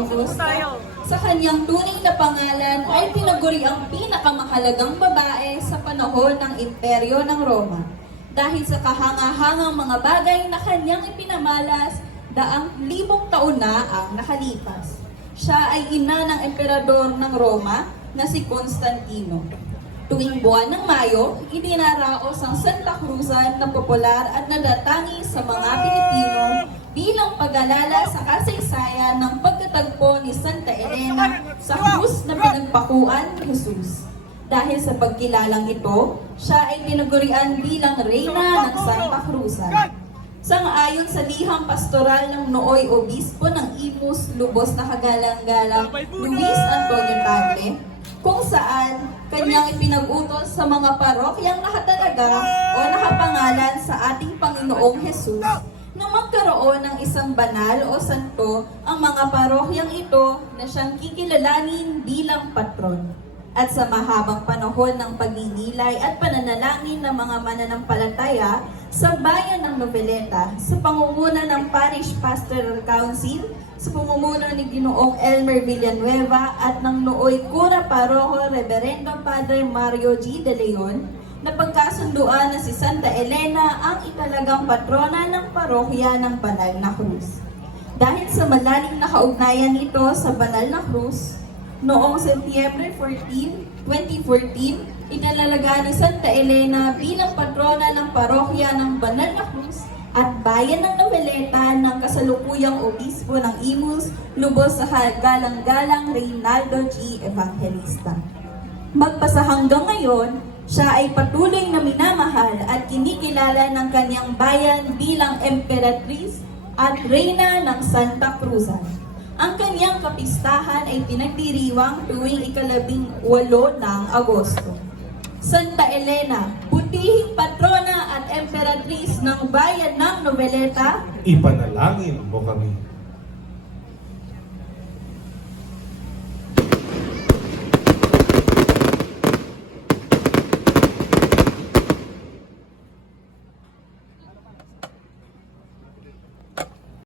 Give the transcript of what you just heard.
Augusta. Sa kanyang tunay na pangalan ay tinaguri ang pinakamahalagang babae sa panahon ng Imperyo ng Roma. Dahil sa kahanga-hangang mga bagay na kanyang ipinamalas, daang libong taon na ang nakalipas. Siya ay ina ng emperador ng Roma na si Constantino. Tuwing buwan ng Mayo, idinaraos ang Santa Cruzan na popular at nadatangi sa mga Pilipino bilang pag-alala sa kasaysayan ng pagkatagpo ni Santa Elena sa krus na pinagpakuan ni Jesus. Dahil sa pagkilalang ito, siya ay tinagurian bilang Reyna ng Santa Cruzan. Sang-ayon sa liham pastoral ng nooy obispo ng Imus, Lubos na kagalang-galang Luis Antonio Tagle, kung saan kanyang ipinag-utos sa mga parokyang nakatalaga o nakapangalan sa ating Panginoong Jesus na magkaroon ng isang banal o santo ang mga parokyang ito na siyang kikilalanin bilang patron. At sa mahabang panahon ng pagninilay at pananalangin ng mga mananampalataya sa bayan ng Noveleta, sa pangunguna ng Parish Pastoral Council, sa pamumuno ni Ginoong Elmer Villanueva at ng nooy Cura Paroho Reverendo Padre Mario G. De Leon, na pagkasunduan na si Santa Elena ang italagang patrona ng parokya ng Banal na Cruz. Dahil sa malalim na kaugnayan nito sa Banal na Cruz, noong Setyembre 14, 2014, itinalaga ni Santa Elena bilang patrona ng parokya ng Banal na Cruz at bayan ng Noveleta ng kasalukuyang obispo ng Imus, Lubos sa galang-galang Reynaldo G. Evangelista. Magpasa hanggang ngayon, siya ay patuloy na minamahal at kinikilala ng kanyang bayan bilang Emperatriz at Reyna ng Santa Cruzan. Ang kanyang kapistahan ay pinagdiriwang tuwing ika-18 ng Agosto. Santa Elena, butihing patrona at emperatriz ng bayan ng Noveleta, ipanalangin mo kami.